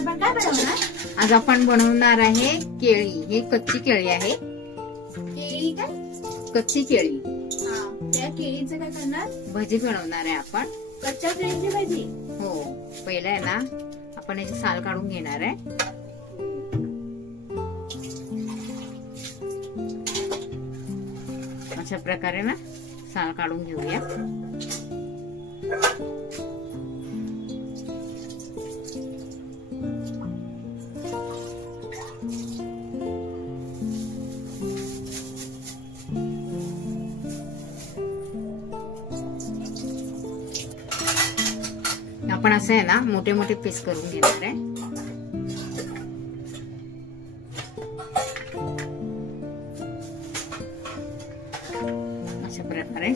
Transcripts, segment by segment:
आपण काय बनवणार? आज आपण बनवणार आहे केळी. ही कच्ची केळी आहे. केळी काय? कच्ची केळी. हा, त्या केळीचं काय करणार? भजी बनवणार आहे आपण. कच्च्या केळीची भाजी. हो, पहिलं आहे ना आपण याची साल काढून घेणार आहे. अशा प्रकारे ना साल काढून घेऊया. आपण असं आहे ना मोठे मोठे पीस करून घेणार आहे. अशा प्रकारे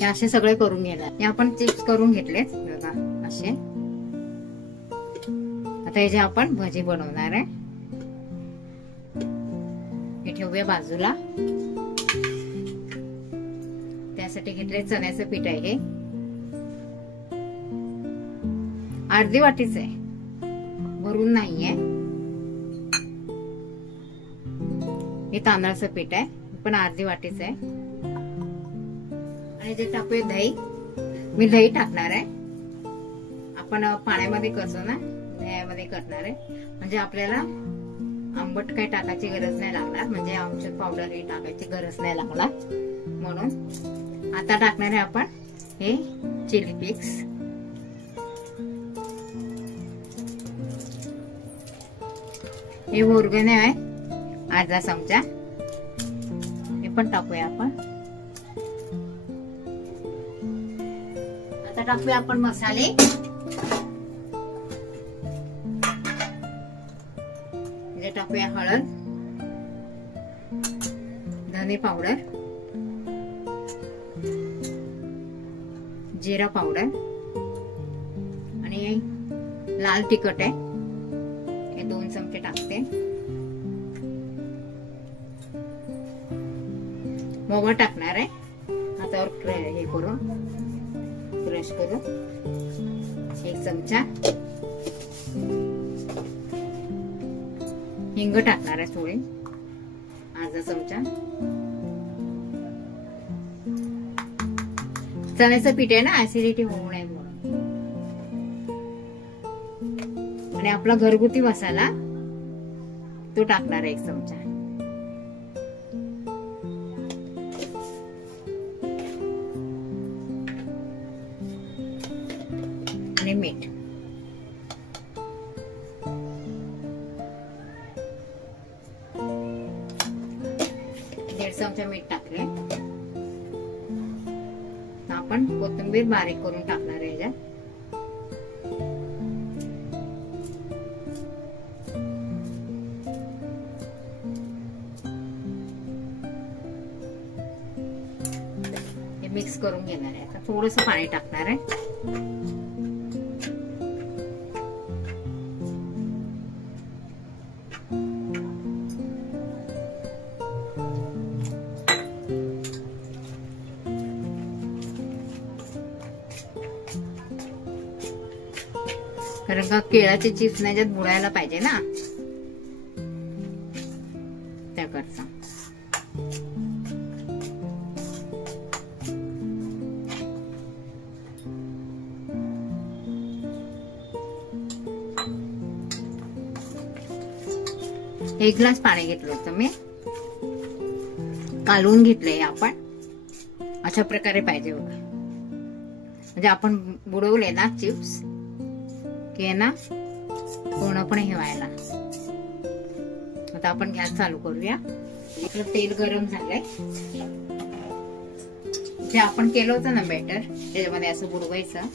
हे असे सगळे करून घेणार. हे आपण चिप्स करून घेतलेत बघा असे. आता याचे आपण भजी बनवणार आहे. हे ठेवूया बाजूला. त्यासाठी घेतले चण्याचं पीठ आहे. हे अर्धी वाटीच आहे, भरून नाहीये. हे तांदळाचं पीठ आहे, पण अर्धी वाटीच आहे. आणि जे टाकूया दही. मी दही टाकणार आहे. आपण पाण्यामध्ये करतो ना, दह्यामध्ये करणार आहे. म्हणजे आपल्याला आंबट काही टाकायची गरज नाही लागणार. म्हणजे आमचूर पावडर ही टाकायची गरज नाही लागणार. म्हणून आता टाकणार आहे आपण हे चिली फ्लेक्स. हे ओरिगॅनो आहे अर्धा चमचा. हे पण टाकूया आपण. आता टाकूया आपण मसाले. टाकूया हळद, धने पावडर, जिरा पावडर आणि लाल तिखट आहे. हे 2 चमचे टाकते. मोहर टाकणार आहे. हातावर हे करून क्रश करून 1 चमचा. हिंग टाकणार आहे थोडी, अर्धा चमचा. चण्याचं पीठ आहे ना, ऍसिडिटी होऊ नये म्हणून. आणि आपला घरगुती मसाला तो टाकणार आहे 1 चमचा. आणि मीठ. चमचा मीठ टाकले. आपण कोथिंबीर बारीक करून टाकणार आहे याच्यात. हे मिक्स करून घेणार आहे. आता थोडंसं पाणी टाकणार आहे. कारण का केळाचे चिप्स याच्यात बुडायला पाहिजे ना, त्याकरता. एक ग्लास पाणी घेतलं होतं मी, कालवून घेतलंय आपण. अशा प्रकारे पाहिजे बघा. म्हणजे आपण बुडवले ना चिप्स की ना पूर्णपणे हे व्हायला. आता आपण गॅस चालू करूया. आपलं तेल गरम झालंय. जे आपण केलं होतं ना बॅटर, त्याच्यामध्ये असं बुडवायचं.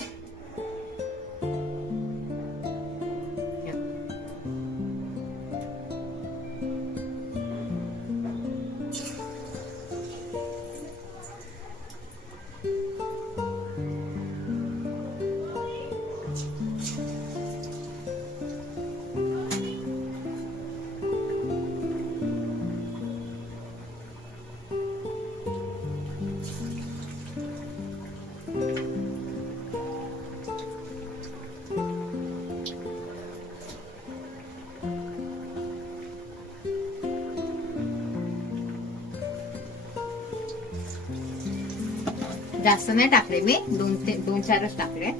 जास्त नाही टाकले मी, 2-4च टाकले.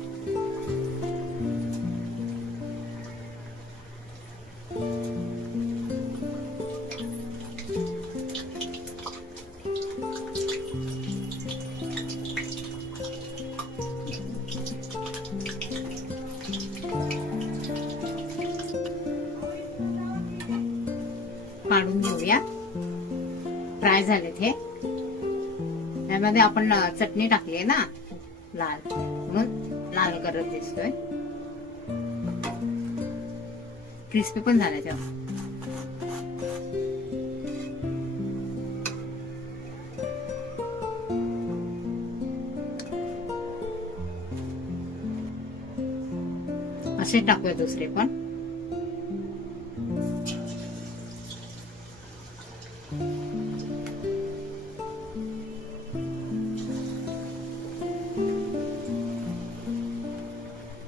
काढून घेऊया. फ्राय झालेत हे. त्यामध्ये आपण चटणी टाकली ना लाल, म्हणून लाल करत दिसतोय. क्रिस्पी पण झाले तेव्हा. असे टाकूया दुसरे पण.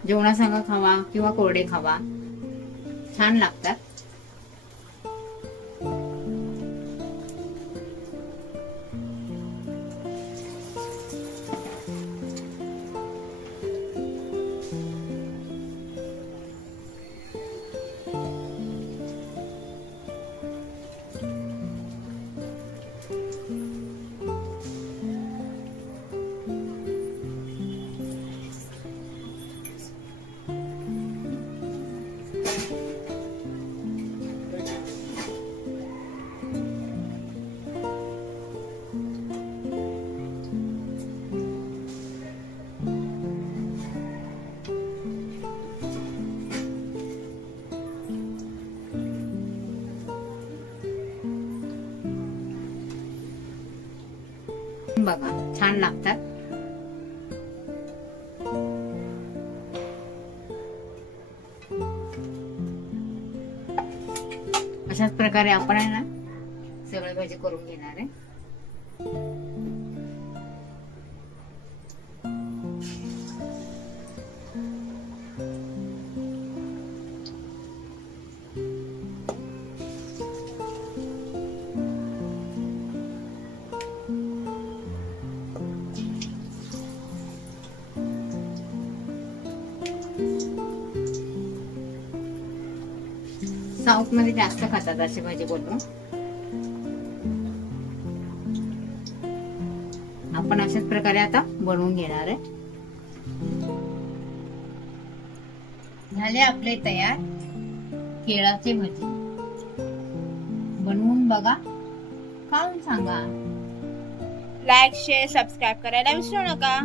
जेवणासंग खावा किंवा कोरडे खावा, छान लागतात. बघा छान लागतात. अशाच प्रकारे आपण आहे ना सगळी भाजी करून घेणार आहे. साऊथ मध्ये जास्त खातात अशी भाजी बनवून. आपण अशाच प्रकारे आता बनवून घेणार आहे. झाले आपले तयार केळाची भजी. बनवून बघा, खाऊन सांगा. लाईक, शेअर, सबस्क्राईब करायला विसरू नका.